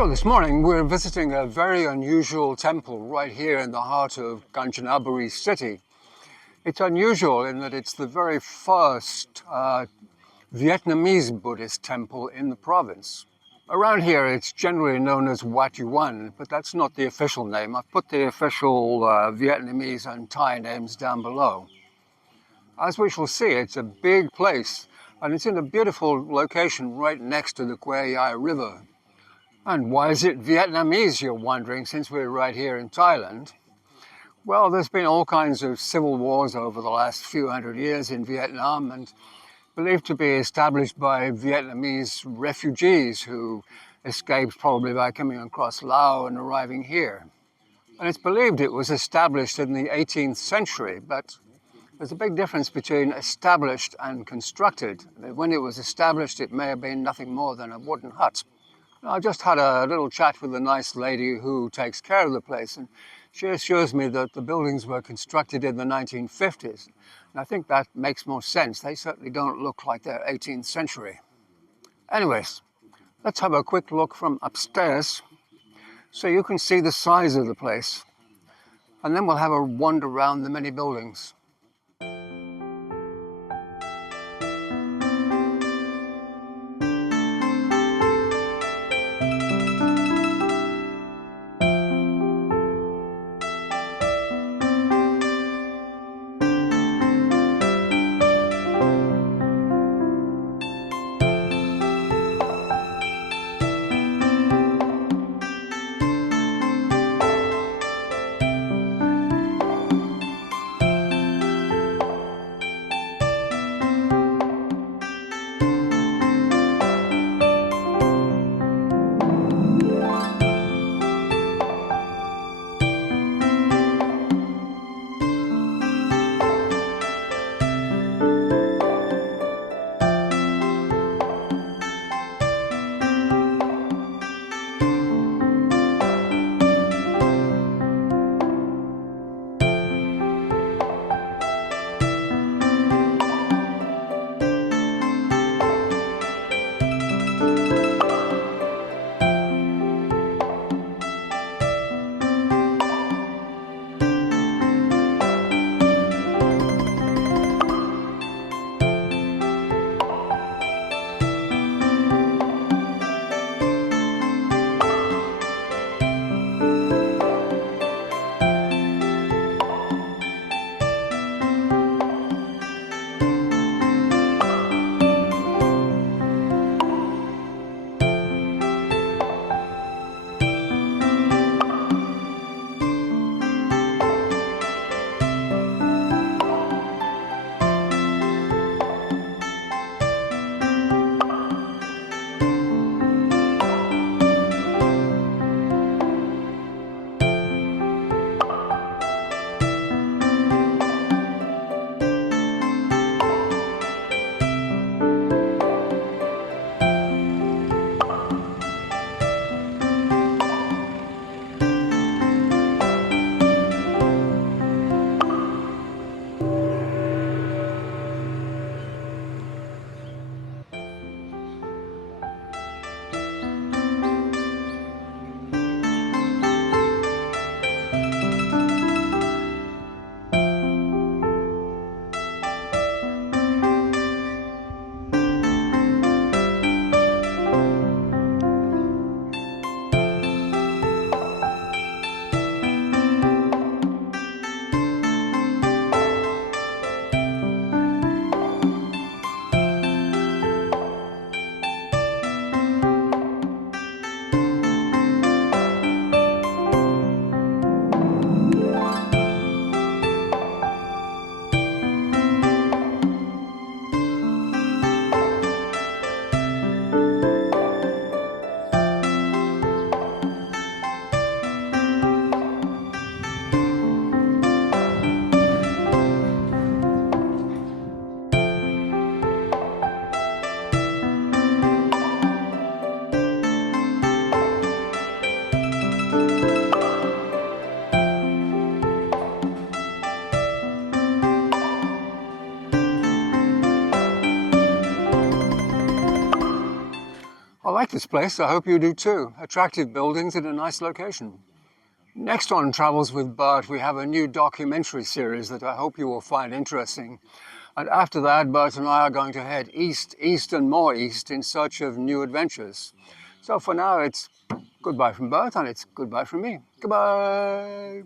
So this morning we're visiting a very unusual temple right here in the heart of Kanchanaburi city. It's unusual in that it's the very first Vietnamese Buddhist temple in the province. Around here it's generally known as Wat Yuan, but that's not the official name. I've put the official Vietnamese and Thai names down below. As we shall see, it's a big place and it's in a beautiful location right next to the Kwai Noi River. And why is it Vietnamese, you're wondering, since we're right here in Thailand? Well, there's been all kinds of civil wars over the last few hundred years in Vietnam, and believed to be established by Vietnamese refugees who escaped probably by coming across Laos and arriving here. And it's believed it was established in the 18th century, but there's a big difference between established and constructed. When it was established, it may have been nothing more than a wooden hut. I just had a little chat with a nice lady who takes care of the place, and she assures me that the buildings were constructed in the 1950s. And I think that makes more sense. They certainly don't look like they're 18th century. Anyways, let's have a quick look from upstairs so you can see the size of the place. And then we'll have a wander around the many buildings. like this place. I hope you do too. Attractive buildings in a nice location. Next on Travels with Bert, we have a new documentary series that I hope you will find interesting. And after that, Bert and I are going to head east, and more east in search of new adventures. So for now, it's goodbye from Bert and it's goodbye from me. Goodbye.